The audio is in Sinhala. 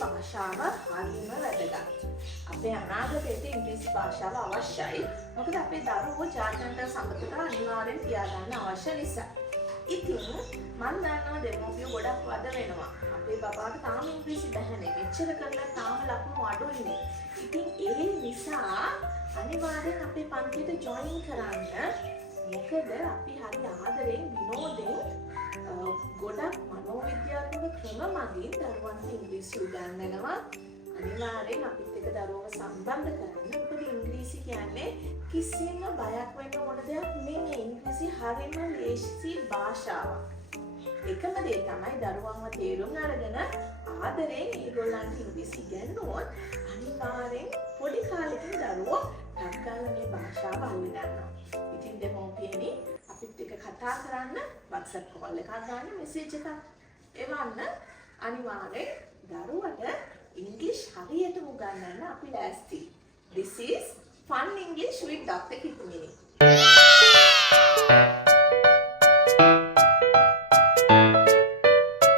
භාෂාව හරිම වැදගත්. අපේ අනාගතයට ඉංග්‍රීසි භාෂාව අවශ්‍යයි. මොකද අපේ දරුවෝ ජාත්‍යන්තර සම්බන්ධතා අනිවාර්යෙන් තියාගන්න අවශ්‍ය නිසා. ඉතින් මම දන්නවා දෙමෝපියෝ ගොඩක් වද වෙනවා. අපේ බබාට තාම ඉංග්‍රීසි බැහැනේ. මෙච්චර කරලා තාම ලකුණු අඩුයිනේ. ඉතින් ඒ නිසා අනිවාර්යෙන් අපේ පන්තියට ජොයින් කරන්න. මොකද අපි හරි ආදරෙන් විනෝදෙන් ගොඩක් මනෝවිද්‍යාත්මක ක්‍රම මගින් දරුවන්ට ඉංග්‍රීසි උගන්වනවා. අනිවාර්යෙන් අපිත් එක්ක දරුවව සම්බන්ධ කරන්න. මොකද ඉංග්‍රීසි කියන්නේ කිසිම බයක් වෙන්න ඕන දෙයක් නෙමෙයි. ඉංග්‍රීසි හරිම ලේසි භාෂාවක්. එකම දේ තමයි දරුවන්ව තේරුම් අරගෙන ආදරෙන් ඒගොල්ලන්ට ඉංග්‍රීසි ඉගෙනුවොත් අනිවාර්යෙන් පොඩි කාලෙකින් දරුවෝ ටක්ගාලා මේ භාෂාව අහුවෙ ගන්නවා. ඉතින් දෙමෝපියනි අපිත් එක්ක කතා කරන්න WhatsApp call එකක් ගන්න message එකක් එවන්න අනිවාර්යෙන් දරුවට English හරියට උගන්වන්න අපි ලෑස්ති. This is Fun English with Dr. Kitmini.